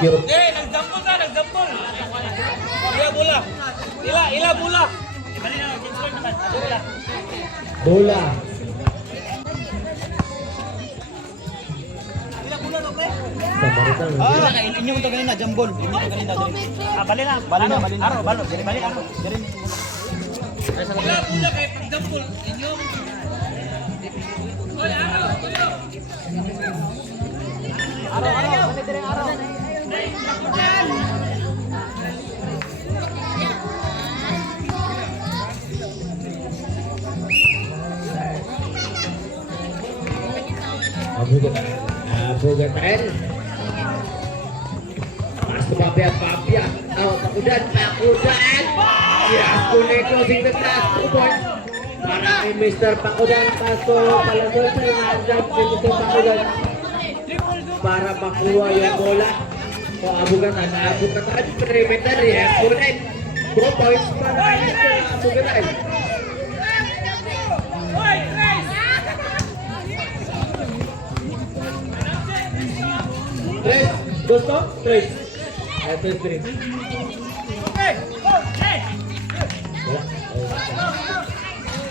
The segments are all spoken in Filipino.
Cute. Nagdambol ka, nagdambol. Ila bola. Ila bola. Bali na, score naman. Bola. Bola. Ila bola no, pre. Samaritan. Inyong to ganina, jambol. Inyong to ganina. Bali na. Bali na. Aro, balo. Bali na. Garin. Ila bola kay nagdambol. Inyo. Oy, aro, tuyo. Aro, balik dire aro. Abugatan. Masuk papia. Oh, pakudan. Ya, kuning closing the glass. 2 points. Para kay Mr. Pakudan. Pasok. Palasol sa nandang si Mr. Pakudan. Para makuha yung bola. O, abugatan. Perimeter. Ya, kuning. 2 points para kay Mr. Abugatan. Tres, gusto? Tres. Ito yung tres. Wala.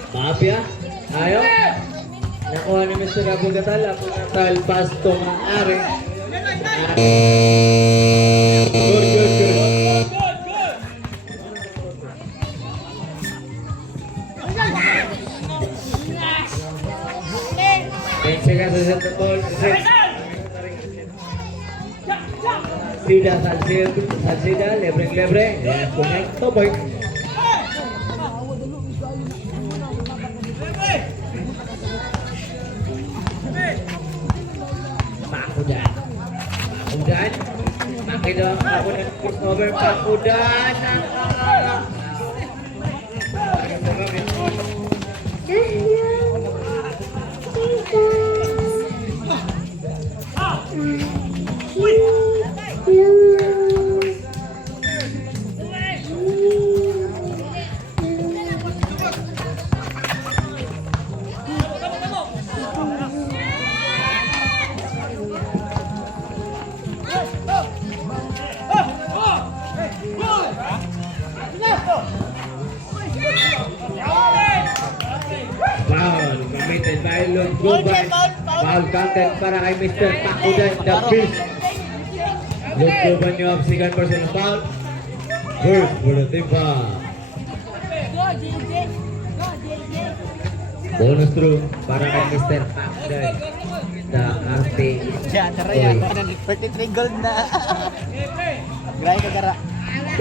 Mafia. Ayaw. Nakuha ni Mr. Abugatal. Abugatal pasto maaari. Good. Enseña sa center ball. Salsida, lebre. Ya, connect. 2 point. Pakudan. Pakudan crossover. Pakudan. Foul committed by Lugubay. Foul counted para kay Mr. Pakudan, the Beast. Lugubay niyo ang second personal foul. First for the team foul. Bonus through para kay Mr. Pakudan, the Arte. Ya, taraya. 33 gold na. Grabe ka kara.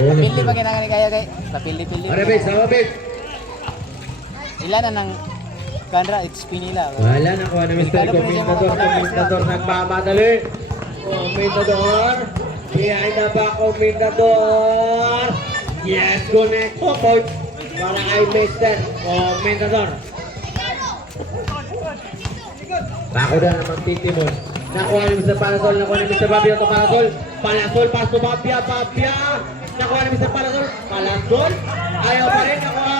Bonus Pili pa through. kinakani kaya kay. Papili-pili. Ano ba? Sama ba? Ilan na ng kanra XP nila. Wala na kuha ni Mr. Comendador nagmamadali. Comendador. Behind the back, Comendador. Yes, connect. 2 points para kay Mr. Comendador. Pakudan naman titimon. Nakuha ni Mr. Palasol. Nakuha ni Mr. Babia to Palasol. Palasol, pass to Babia. Nakuha ni Mr. Palasol. Ayaw pa rin. Nakuha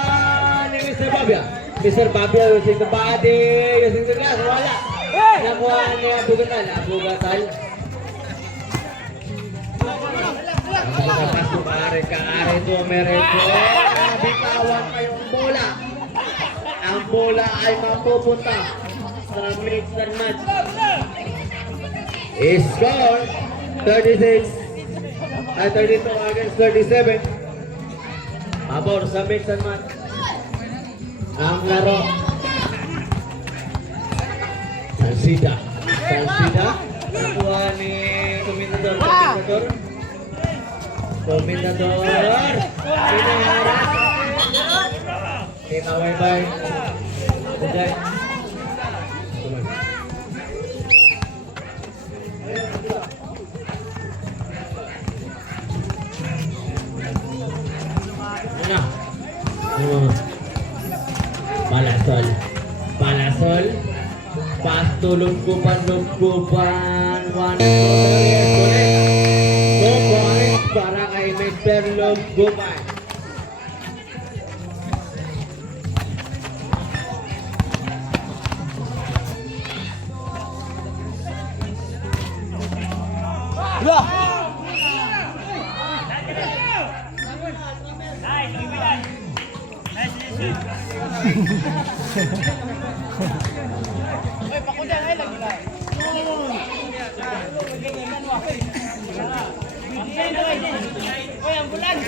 ni Mr. Babia. Mr. Babia using the body. Using the glass. Wala. Nakuha ni Abugatal. Abugatal pass to Kaare. Kaare to Merecho. Bitawan pa yung bola. Ang bola ay mapupunta sa mix and match. Score 36 ay 32 against 37. Pabor sa mix and match. Ang laro. Salsida. Nakuha ni Comendador. Pinaharap. Kita bye-bye. Uday. Palasol. Pastulungkupan. 1 points para kay Mr. Lungkupan.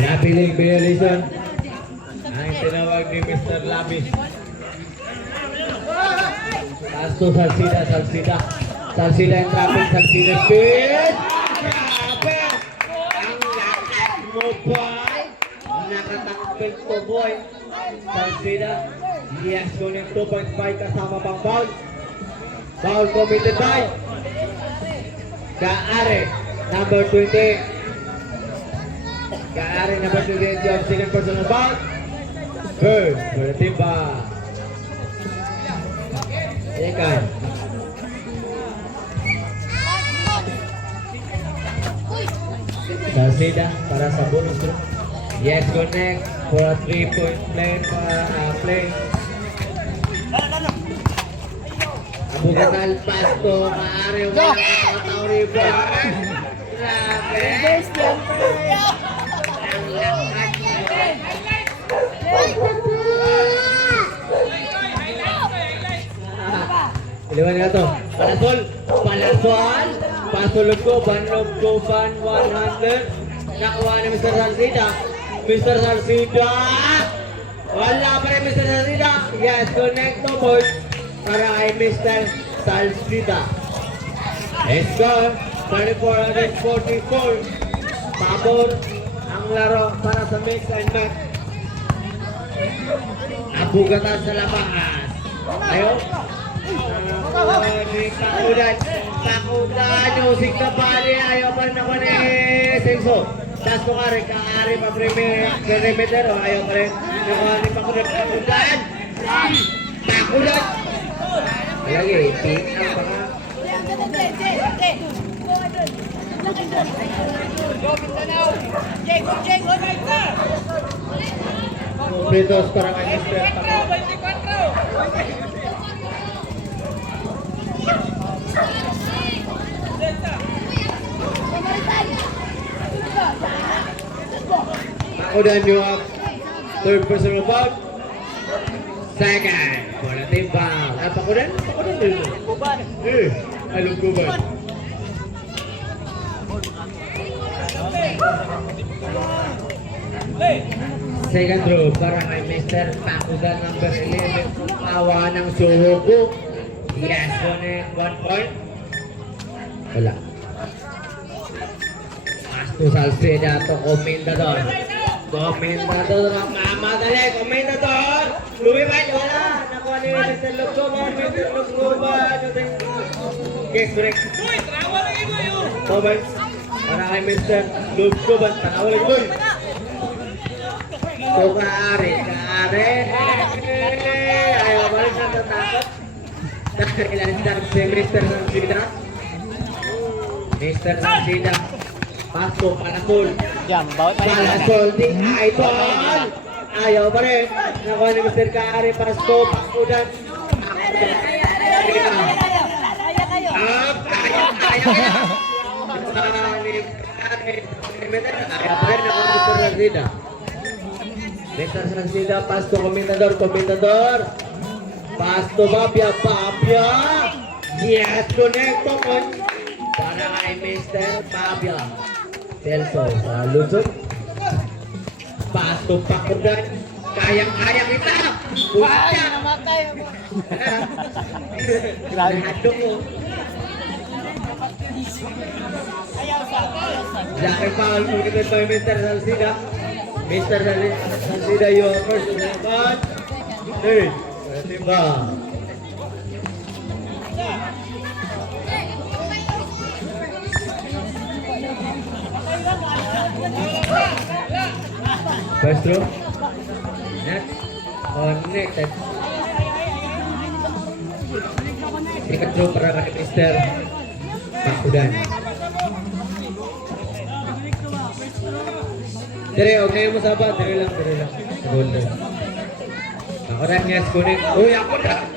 Napiling violation. Ang tinawag ni Mr. Labi. Pasto Salsida. Salsida yung traffic. Salsida speed. Grabe! Ang lakas mo, boy. Nakatangkil to, boy. Salsida. Yes, kunin 2.5 kasama pang foul. Foul committed by Kaare, number 20. Kaare, number 20, yung second personal foul. First, Bertimba. Second. Salsida para sa bonus group. Yes, connect for a 3-point play. Abugatal Pasto, Kaare, walang katao riba. Grabe. Ang lakas. Iliwan nila to. Palasol. Pasulog ko. Banlog ko. Ban 100. Nakuha ni Mr. Salsida. Mr. Salsida. Wala pa rin Mr. Salsida. Yes, connect to boys. Para kay Mr. Salsida. Let's go. 2444. Pabor ang laro para sa mix and match. Abugatan sa labas. Ayaw. Pakudan yung signa bali. Ayaw pa rin ako ni Senso. Tas ko ka rin. Kaari pa perimeter. Ayaw pa rin. Nakuha ni Pakudan. Pakudan. Lagi. Tingnan pa ka. Completos para kay Mr. Pakudan yung third personal foul. Second. Bola timbang. Pakudan dito. Along Guban. Second row para kay Mr. Pakudan number 11. Kumawa ng Suhogo. Yes, 1 point. Wala. Pasto Salsida to Comendador. Comendador ang mamadali. Comendador. Lumipan. Wala. Nakuha ni Mr. Lugsoban. Mr. Lugsoban. Guess break. Tobans. Para kay Mr. Lugsoban. Tanawal gol. So Kaare. Ayaw balik na tatakot. Ilan si Mr. Salsida. Mr. Salsida. Pasto, Palasol. Jam, bawat pa rin. Palasol, di idol. Ayaw pa rin. Nakuha ni Mr. Kaare, Pasto, Pakudan. Ayaw pa rin. Nakuha ni Mr. Salsida. Mr. Salsida, Pasto, Comendador. Pasto, Babia. Yes, connecto con. Para kay Mr. Babia. Celso sa Luzon. Pasto Pakudan. Kayang-kayang kita. Punya. Grabe. Hadong mo. Laki foul committed by Mr. Salsida. Mr. Salsida, your first second. Third. Timba. First row. Net. Connected. Second row para kay Mr. Pakudan. Dire, okay mo sa ba? Dire lang. Golden. Ako na yes, connect. Uy, ako na!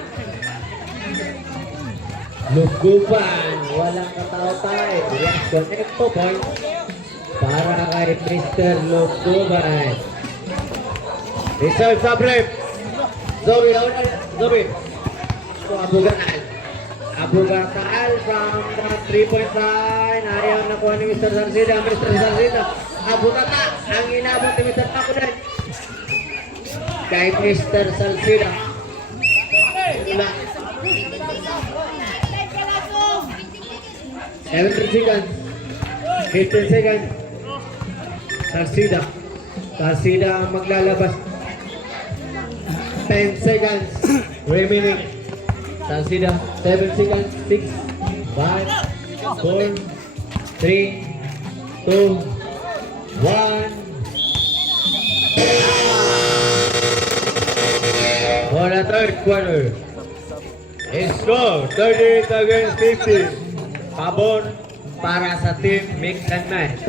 Luguban. Walang katao-tayo. Yes, connect po, boy. Para kay Mr. Luguban. Reserve sa brief. Zoe, Zoe. So, Abugatal. Abugatal from the 3-point line. Ayaw nakuha ni Mr. Salcida. Mr. Salcida. Abugatal. Ang inabot ni Mr. Pakudan. Kay Mr. Salcida. Wala. 17 seconds. 15 seconds. Salcida. Salcida ang maglalabas. 10 seconds remaining. Salcida, 7 seconds. 6, 5, 4, 3, 2, 1. For the third quarter, score 38 against 50. Pabor para sa team Mix and Match.